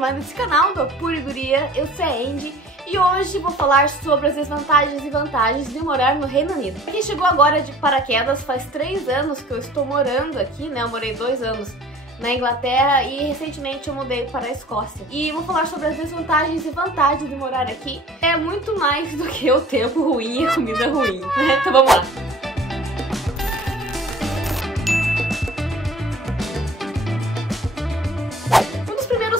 mais nesse canal do Pura Guria. Eu sou a Andy e hoje vou falar sobre as desvantagens e vantagens de morar no Reino Unido. Pra quem chegou agora de paraquedas, faz 3 anos que eu estou morando aqui, né? Eu morei 2 anos na Inglaterra e recentemente eu mudei para a Escócia. E vou falar sobre as desvantagens e vantagens de morar aqui. É muito mais do que o tempo ruim e a comida ruim, né? Então vamos lá.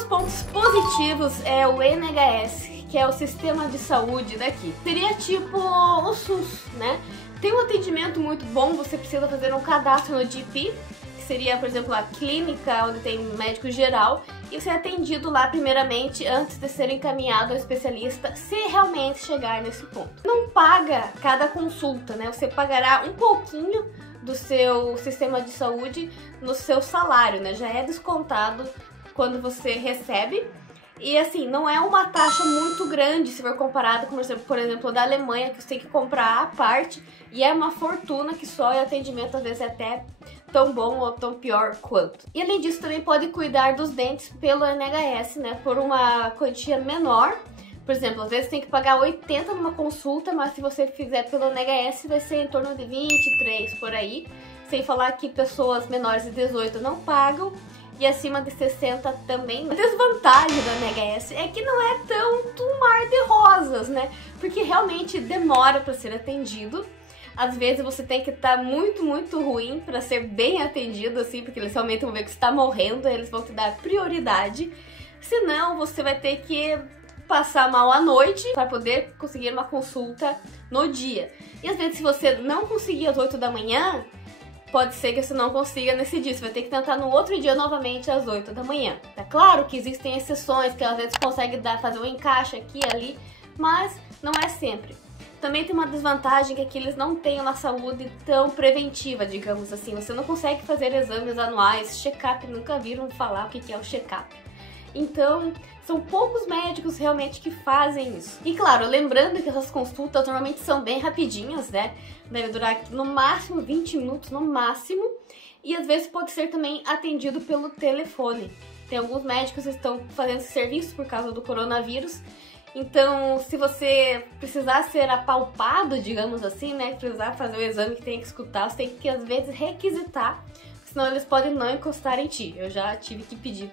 Pontos positivos é o NHS, que é o sistema de saúde daqui. Seria tipo o SUS, né? Tem um atendimento muito bom, você precisa fazer um cadastro no GP, que seria, por exemplo, a clínica onde tem médico geral, e você é atendido lá primeiramente antes de ser encaminhado ao especialista, se realmente chegar nesse ponto. Não paga cada consulta, né? Você pagará um pouquinho do seu sistema de saúde no seu salário, né? Já é descontado quando você recebe, e assim, não é uma taxa muito grande se for comparado com, por exemplo, da Alemanha, que você tem que comprar à parte, e é uma fortuna que só o atendimento às vezes é até tão bom ou tão pior quanto. E além disso, também pode cuidar dos dentes pelo NHS, né, por uma quantia menor. Por exemplo, às vezes tem que pagar 80 numa consulta, mas se você fizer pelo NHS vai ser em torno de 23 por aí, sem falar que pessoas menores de 18 não pagam, e acima de 60 também. A desvantagem do NHS é que não é tanto um mar de rosas, né? Porque realmente demora para ser atendido. Às vezes você tem que estar muito ruim para ser bem atendido, assim, porque eles realmente vão ver que você está morrendo, eles vão te dar prioridade. Senão você vai ter que passar mal à noite para poder conseguir uma consulta no dia. E às vezes se você não conseguir às 8 da manhã, pode ser que você não consiga nesse dia, você vai ter que tentar no outro dia novamente às 8 da manhã. É claro que existem exceções, que às vezes consegue fazer um encaixe aqui e ali, mas não é sempre. Também tem uma desvantagem que aqui eles não têm uma saúde tão preventiva, digamos assim. Você não consegue fazer exames anuais, check-up, nunca viram falar o que é o check-up. Então, são poucos médicos realmente que fazem isso. E claro, lembrando que essas consultas normalmente são bem rapidinhas, né? Deve durar no máximo 20 minutos, no máximo. E às vezes pode ser também atendido pelo telefone. Tem alguns médicos que estão fazendo esse serviço por causa do coronavírus. Então, se você precisar ser apalpado, digamos assim, né? Precisar fazer o exame que tem que escutar, você tem que às vezes requisitar, senão eles podem não encostar em ti. Eu já tive que pedir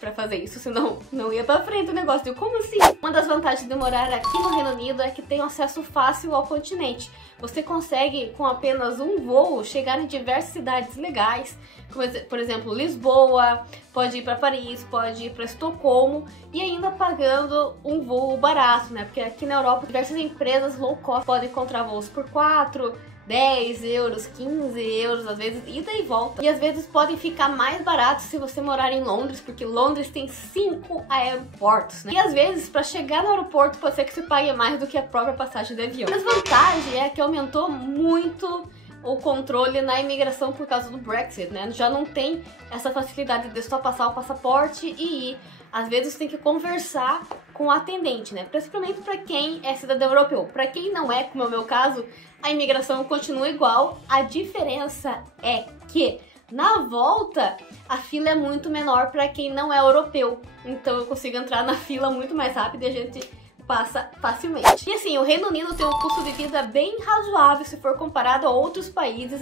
pra fazer isso, senão não ia pra frente o negócio. Eu, como assim? Uma das vantagens de morar aqui no Reino Unido é que tem um acesso fácil ao continente. Você consegue, com apenas um voo, chegar em diversas cidades legais, como por exemplo Lisboa, pode ir para Paris, pode ir para Estocolmo, e ainda pagando um voo barato, né? Porque aqui na Europa diversas empresas low cost podem encontrar voos por 4, 10 euros, 15 euros, às vezes ida e volta. E às vezes podem ficar mais baratos se você morar em Londres, porque Londres tem 5 aeroportos, né? E às vezes, para chegar no aeroporto, pode ser que você pague mais do que a própria passagem de avião. A desvantagem é que aumentou muito o controle na imigração por causa do Brexit, né? Já não tem essa facilidade de só passar o passaporte e ir. Às vezes tem que conversar com o atendente, né? Principalmente para quem é cidadão europeu. Para quem não é, como é o meu caso, a imigração continua igual. A diferença é que na volta a fila é muito menor para quem não é europeu. Então eu consigo entrar na fila muito mais rápido e a gente passa facilmente. E assim, o Reino Unido tem um custo de vida bem razoável se for comparado a outros países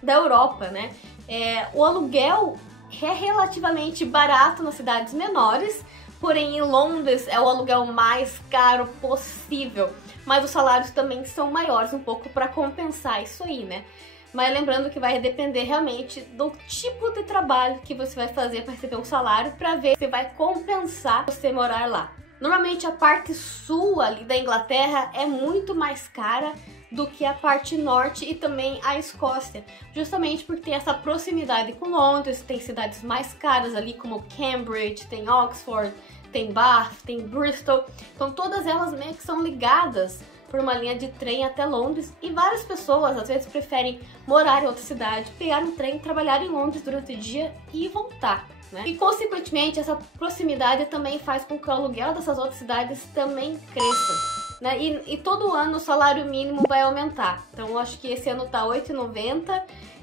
da Europa, né? O aluguel é relativamente barato nas cidades menores, porém em Londres é o aluguel mais caro possível, mas os salários também são maiores um pouco para compensar isso aí, né? Mas lembrando que vai depender realmente do tipo de trabalho que você vai fazer para receber um salário, para ver se vai compensar você morar lá. Normalmente a parte sul ali da Inglaterra é muito mais cara do que a parte norte e também a Escócia, justamente porque tem essa proximidade com Londres, tem cidades mais caras ali como Cambridge, tem Oxford, tem Bath, tem Bristol, então todas elas meio que são ligadas por uma linha de trem até Londres, e várias pessoas às vezes preferem morar em outra cidade, pegar um trem, trabalhar em Londres durante o dia e voltar, né? E consequentemente essa proximidade também faz com que o aluguel dessas outras cidades também cresça, né? E todo ano o salário mínimo vai aumentar. Então eu acho que esse ano tá R$ 8,90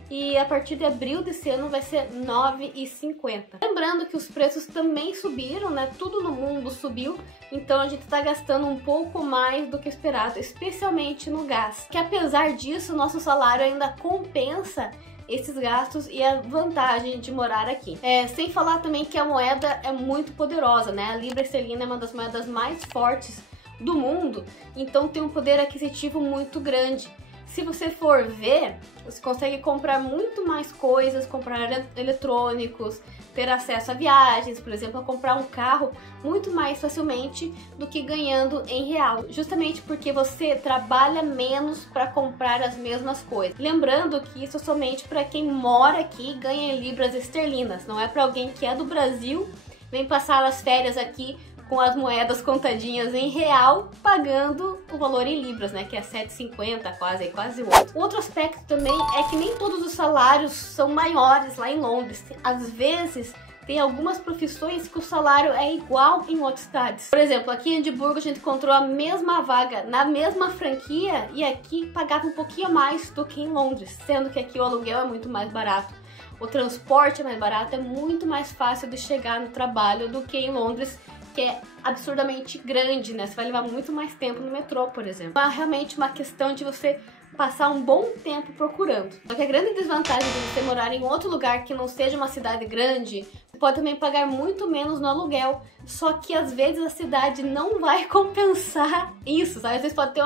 e a partir de abril desse ano vai ser R$ 9,50. Lembrando que os preços também subiram, né? Tudo no mundo subiu, então a gente está gastando um pouco mais do que esperado, especialmente no gás. Que apesar disso, nosso salário ainda compensa esses gastos e a vantagem de morar aqui. Sem falar também que a moeda é muito poderosa, né? A libra esterlina é uma das moedas mais fortes do mundo, então tem um poder aquisitivo muito grande. Se você for ver, você consegue comprar muito mais coisas, comprar eletrônicos, ter acesso a viagens, por exemplo, a comprar um carro muito mais facilmente do que ganhando em real. Justamente porque você trabalha menos para comprar as mesmas coisas. Lembrando que isso é somente para quem mora aqui e ganha em libras esterlinas, não é para alguém que é do Brasil, vem passar as férias aqui com as moedas contadinhas em real, pagando o valor em libras, né, que é 7,50, quase 8. Outro aspecto também é que nem todos os salários são maiores lá em Londres. Às vezes, tem algumas profissões que o salário é igual em outras cidades. Por exemplo, aqui em Edimburgo a gente encontrou a mesma vaga na mesma franquia e aqui pagava um pouquinho mais do que em Londres, sendo que aqui o aluguel é muito mais barato. O transporte é mais barato, é muito mais fácil de chegar no trabalho do que em Londres, que é absurdamente grande, né? Você vai levar muito mais tempo no metrô, por exemplo. É realmente uma questão de você passar um bom tempo procurando. Só que a grande desvantagem de você morar em outro lugar que não seja uma cidade grande, você pode também pagar muito menos no aluguel. Só que às vezes a cidade não vai compensar isso, sabe? Às vezes pode ter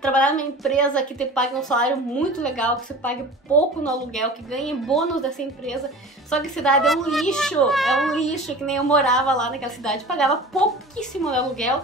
trabalhar numa empresa que te pague um salário muito legal, que você pague pouco no aluguel, que ganhe bônus dessa empresa. Só que a cidade é um lixo, que nem eu morava lá naquela cidade, pagava pouquíssimo no aluguel.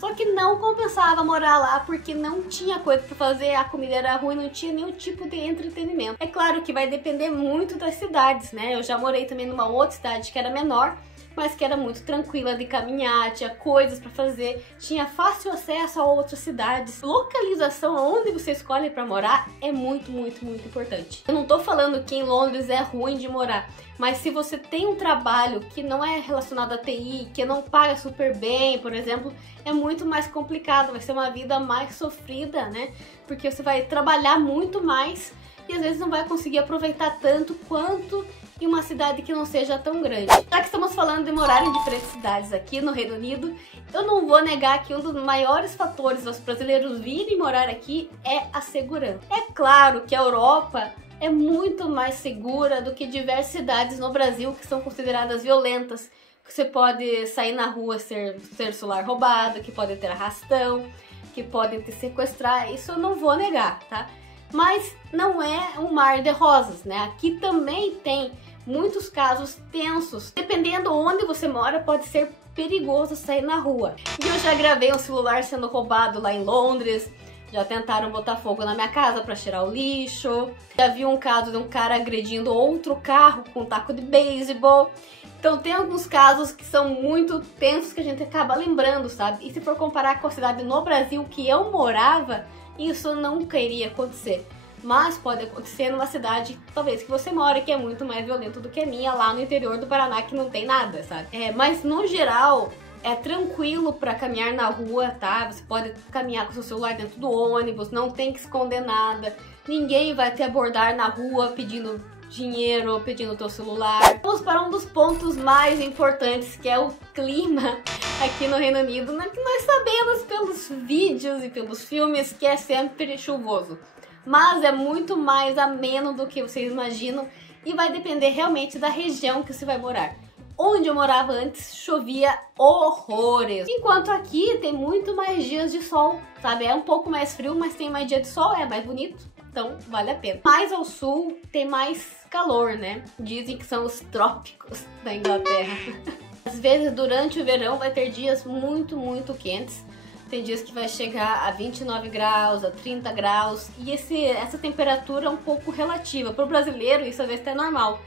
Só que não compensava morar lá porque não tinha coisa pra fazer, a comida era ruim, não tinha nenhum tipo de entretenimento. É claro que vai depender muito das cidades, né? Eu já morei também numa outra cidade que era menor, mas que era muito tranquila de caminhar, tinha coisas pra fazer, tinha fácil acesso a outras cidades. Localização, onde você escolhe pra morar, é muito importante. Eu não tô falando que em Londres é ruim de morar, mas se você tem um trabalho que não é relacionado a TI, que não paga super bem, por exemplo, é muito mais complicado, vai ser uma vida mais sofrida, né? Porque você vai trabalhar muito mais e às vezes não vai conseguir aproveitar tanto quanto em uma cidade que não seja tão grande. Já que estamos falando de morar em diferentes cidades aqui no Reino Unido, eu não vou negar que um dos maiores fatores dos brasileiros virem morar aqui é a segurança. É claro que a Europa é muito mais segura do que diversas cidades no Brasil que são consideradas violentas, que você pode sair na rua ser celular roubado, que pode ter arrastão, que podem te sequestrar, isso eu não vou negar, tá? Mas não é um mar de rosas, né? Aqui também tem muitos casos tensos. Dependendo onde você mora, pode ser perigoso sair na rua. E eu já gravei um celular sendo roubado lá em Londres, já tentaram botar fogo na minha casa para tirar o lixo, já vi um caso de um cara agredindo outro carro com um taco de beisebol. Então tem alguns casos que são muito tensos que a gente acaba lembrando, sabe? E se for comparar com a cidade no Brasil que eu morava, isso nunca iria acontecer. Mas pode acontecer numa cidade, talvez, que você mora, que é muito mais violento do que a minha, lá no interior do Paraná, que não tem nada, sabe? Mas no geral, é tranquilo pra caminhar na rua, tá? Você pode caminhar com seu celular dentro do ônibus, não tem que esconder nada. Ninguém vai te abordar na rua pedindo dinheiro ou pedindo teu celular. Vamos para um dos pontos mais importantes, que é o clima aqui no Reino Unido, né? Que nós sabemos pelos vídeos e pelos filmes que é sempre chuvoso. Mas é muito mais ameno do que vocês imaginam e vai depender realmente da região que você vai morar. Onde eu morava antes, chovia horrores. Enquanto aqui tem muito mais dias de sol, sabe? É um pouco mais frio, mas tem mais dia de sol, é mais bonito, então vale a pena. Mais ao sul tem mais calor, né? Dizem que são os trópicos da Inglaterra. Às vezes durante o verão vai ter dias muito quentes. Tem dias que vai chegar a 29 graus, a 30 graus. E essa temperatura é um pouco relativa. Para o brasileiro isso às vezes é normal.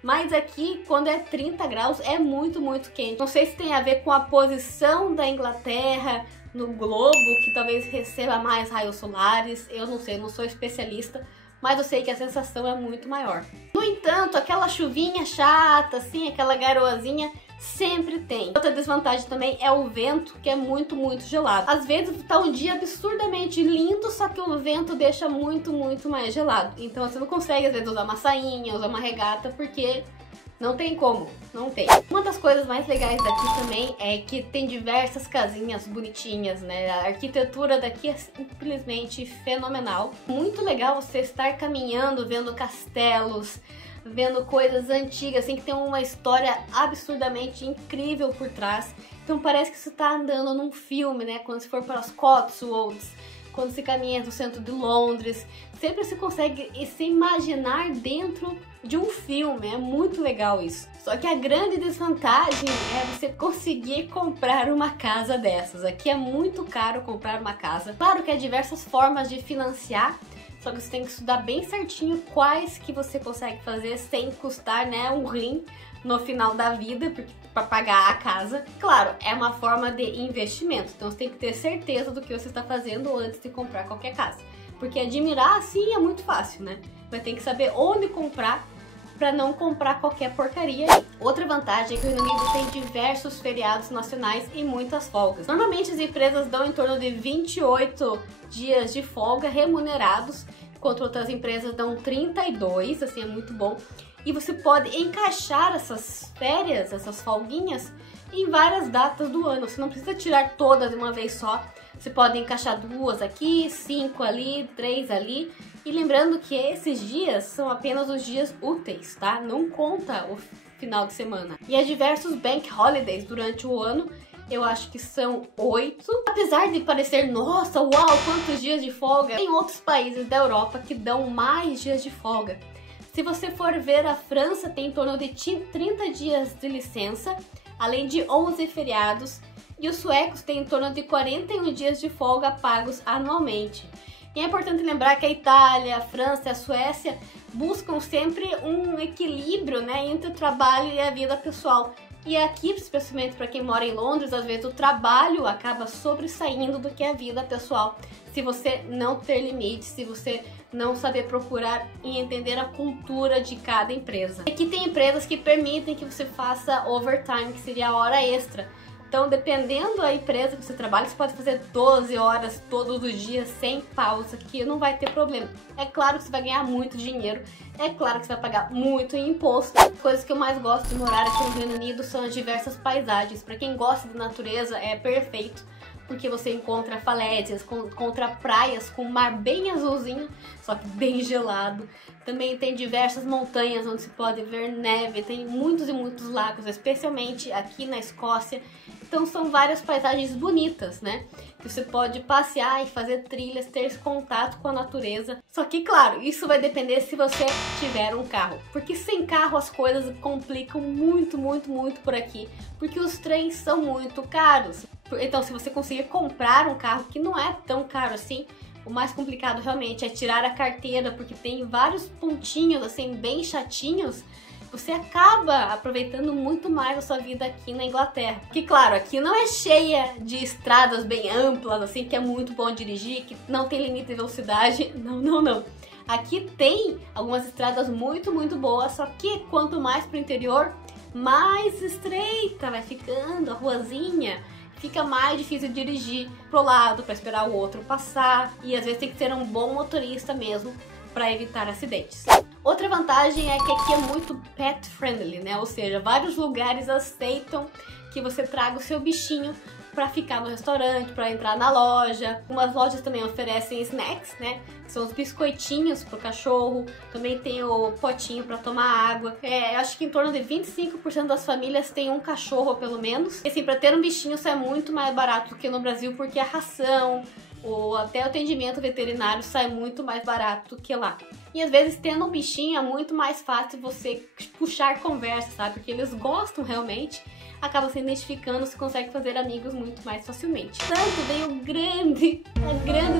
Mas aqui, quando é 30 graus, é muito quente. Não sei se tem a ver com a posição da Inglaterra no globo, que talvez receba mais raios solares. Eu não sei, não sou especialista. mas eu sei que a sensação é muito maior. No entanto, aquela chuvinha chata, assim, aquela garoazinha, sempre tem. Outra desvantagem também é o vento, que é muito, muito gelado. Às vezes tá um dia absurdamente lindo, só que o vento deixa muito, muito mais gelado. Então você não consegue, às vezes, usar uma sainha, usar uma regata, porque não tem como, não tem. Uma das coisas mais legais daqui também é que tem diversas casinhas bonitinhas, né? A arquitetura daqui é simplesmente fenomenal. Muito legal você estar caminhando, vendo castelos, vendo coisas antigas, assim, que tem uma história absurdamente incrível por trás. Então parece que você tá andando num filme, né? Quando você for para os Cotswolds, quando você caminha no centro de Londres, sempre se consegue se imaginar dentro de um filme, é muito legal isso. Só que a grande desvantagem é você conseguir comprar uma casa dessas. Aqui é muito caro comprar uma casa. Claro que há diversas formas de financiar, só que você tem que estudar bem certinho quais que você consegue fazer sem custar, né, um rim no final da vida, para pagar a casa. Claro, é uma forma de investimento, então você tem que ter certeza do que você está fazendo antes de comprar qualquer casa. Porque admirar, assim, é muito fácil, né? Vai ter que saber onde comprar para não comprar qualquer porcaria. Outra vantagem é que o Reino Unido tem diversos feriados nacionais e muitas folgas. Normalmente as empresas dão em torno de 28 dias de folga remunerados, enquanto outras empresas dão 32, assim, é muito bom. E você pode encaixar essas férias, essas folguinhas, em várias datas do ano. Você não precisa tirar todas de uma vez só. Você pode encaixar 2 aqui, 5 ali, 3 ali. E lembrando que esses dias são apenas os dias úteis, tá? Não conta o final de semana. E há diversos bank holidays durante o ano. Eu acho que são 8. Apesar de parecer, nossa, uau, quantos dias de folga. Tem outros países da Europa que dão mais dias de folga. Se você for ver, a França tem em torno de 30 dias de licença, além de 11 feriados. E os suecos têm em torno de 41 dias de folga pagos anualmente. E é importante lembrar que a Itália, a França e a Suécia buscam sempre um equilíbrio, né, entre o trabalho e a vida pessoal. E aqui, especialmente para quem mora em Londres, às vezes o trabalho acaba sobressaindo do que a vida pessoal. Se você não ter limites, se você não saber procurar e entender a cultura de cada empresa. Aqui tem empresas que permitem que você faça overtime, que seria a hora extra. Então, dependendo da empresa que você trabalha, você pode fazer 12 horas todos os dias sem pausa, que não vai ter problema. É claro que você vai ganhar muito dinheiro, é claro que você vai pagar muito em imposto. As coisas que eu mais gosto de morar aqui no Reino Unido são as diversas paisagens. Para quem gosta de natureza, é perfeito, porque você encontra falésias, encontra praias com mar bem azulzinho, só que bem gelado. Também tem diversas montanhas onde se pode ver neve, tem muitos e muitos lagos, especialmente aqui na Escócia. Então são várias paisagens bonitas, né? Que você pode passear e fazer trilhas, ter esse contato com a natureza. Só que, claro, isso vai depender se você tiver um carro. Porque sem carro as coisas complicam muito, muito, muito por aqui. Porque os trens são muito caros. Então, se você conseguir comprar um carro que não é tão caro assim, o mais complicado realmente é tirar a carteira, porque tem vários pontinhos assim bem chatinhos. Você acaba aproveitando muito mais a sua vida aqui na Inglaterra. Que claro, aqui não é cheia de estradas bem amplas, assim, que é muito bom dirigir, que não tem limite de velocidade. Não, não, não. Aqui tem algumas estradas muito, muito boas, só que quanto mais pro interior, mais estreita vai ficando a ruazinha. Fica mais difícil dirigir pro lado para esperar o outro passar, e às vezes tem que ser um bom motorista mesmo para evitar acidentes. Outra vantagem é que aqui é muito pet friendly, né? Ou seja, vários lugares aceitam que você traga o seu bichinho para ficar no restaurante, para entrar na loja. Umas lojas também oferecem snacks, né? Que são os biscoitinhos pro cachorro. Também tem o potinho para tomar água. Eu acho que em torno de 25% das famílias tem um cachorro, pelo menos. E assim, para ter um bichinho sai muito mais barato do que no Brasil, porque a ração, até o atendimento veterinário sai muito mais barato do que lá. E às vezes, tendo um bichinho, é muito mais fácil você puxar conversa, sabe? Porque eles gostam realmente, acabam se identificando, se consegue fazer amigos muito mais facilmente. Tanto vem a grande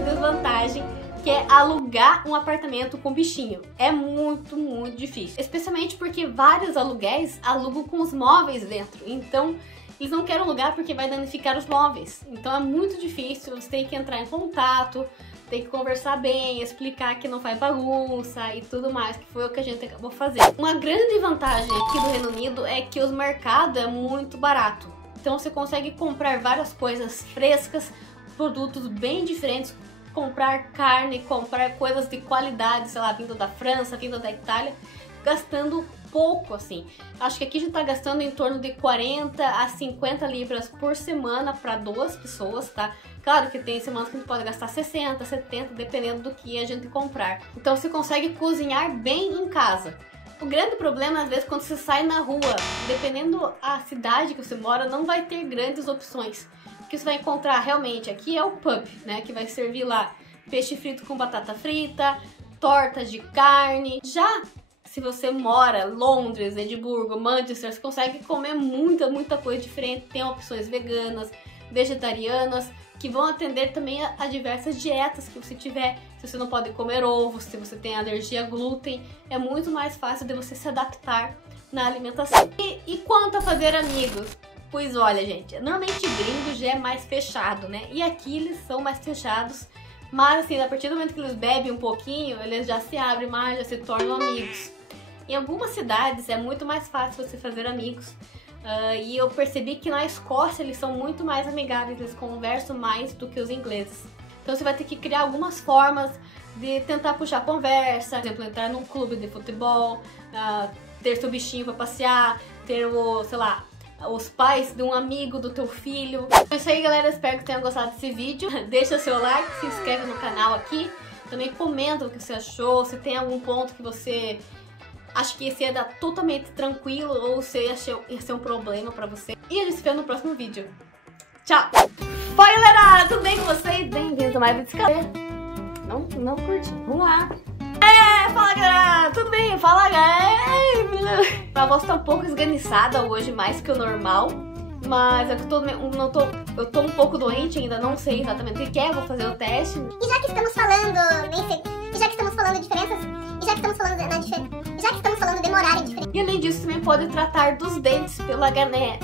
desvantagem, que é alugar um apartamento com bichinho. É muito, muito difícil. Especialmente porque vários aluguéis alugam com os móveis dentro. Então, eles não querem alugar porque vai danificar os móveis. Então é muito difícil, você tem que entrar em contato tem que conversar bem, explicar que não faz bagunça e tudo mais, que foi o que a gente acabou fazendo. Uma grande vantagem aqui do Reino Unido é que os mercados é muito barato. Então você consegue comprar várias coisas frescas, produtos bem diferentes, comprar carne, comprar coisas de qualidade, sei lá, vindo da França, vindo da Itália, gastando pouco, assim. Acho que aqui a gente tá gastando em torno de 40 a 50 libras por semana para 2 pessoas, tá? Claro que tem semanas que a gente pode gastar 60, 70, dependendo do que a gente comprar. Então você consegue cozinhar bem em casa. O grande problema, às vezes, quando você sai na rua, dependendo da cidade que você mora, não vai ter grandes opções. O que você vai encontrar realmente aqui é o pub, né? Que vai servir lá peixe frito com batata frita, tortas de carne. Já se você mora em Londres, Edimburgo, Manchester, você consegue comer muita coisa diferente. Tem opções veganas, vegetarianas, que vão atender também a diversas dietas que você tiver. Se você não pode comer ovos, se você tem alergia a glúten, é muito mais fácil de você se adaptar na alimentação. E quanto a fazer amigos? Pois olha, gente, normalmente gringo já é mais fechado, né? E aqui eles são mais fechados, mas assim, a partir do momento que eles bebem um pouquinho, eles já se abrem mais, já se tornam amigos. Em algumas cidades é muito mais fácil você fazer amigos. E eu percebi que na Escócia eles são muito mais amigáveis, eles conversam mais do que os ingleses. Então você vai ter que criar algumas formas de tentar puxar a conversa, por exemplo, entrar num clube de futebol, ter seu bichinho para passear, ter sei lá, os pais de um amigo do teu filho. É isso aí, galera, espero que tenham gostado desse vídeo. Deixa seu like, se inscreve no canal aqui, também comenta o que você achou, se tem algum ponto que você acha que esse ia dar totalmente tranquilo ou se ia ser um problema pra você. E a gente se vê no próximo vídeo. Tchau! Fala, galera! Tudo bem com vocês? Bem-vindos a mais um vídeo. Não curti. Vamos lá! Fala, galera! Tudo bem? Fala, galera! A voz tá um pouco esganiçada hoje, mais que o normal. Mas eu tô um pouco doente ainda, não sei exatamente o que é, vou fazer o teste. E já que estamos falando diferenças, e já que estamos falando demorar em diferenças. E além disso, também pode tratar dos dentes pela gané.